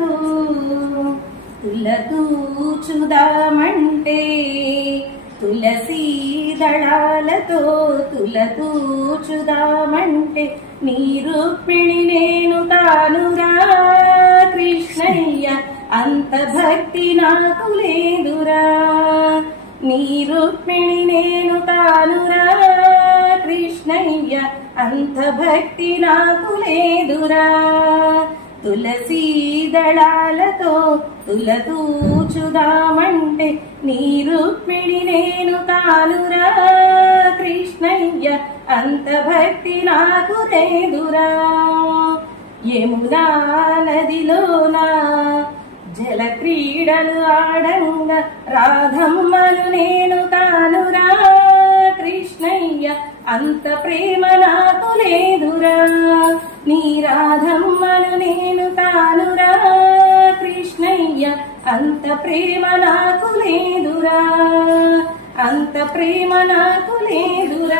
దళాలతో తులతూచుదామంటే తులసీ దళాలతో తులతూచుదామంటే నీ రుక్మిణి నేను తానురా కృష్ణయ్య అంత భక్తి నాకు లేదురా నీ రుక్మిణి నేను తానురా కృష్ణయ్య అంత భక్తి నాకు లేదురా తులసీ దళాలతో తులతూచుదామంటే నీ రుక్మిణి నేను తానురా కృష్ణయ్య అంత భక్తి నాకు లేదురా యమునా నదిలోనా జల క్రీడలు ఆడంగా రాధమ్మను నేను తానురా కృష్ణయ్య అంత ప్రేమ నాకు లేదురా నీ రాధమ్మను నేను తానురా కృష్ణయ్య అంత ప్రేమ నాకు లేదురా అంత ప్రేమ నాకు లేదురా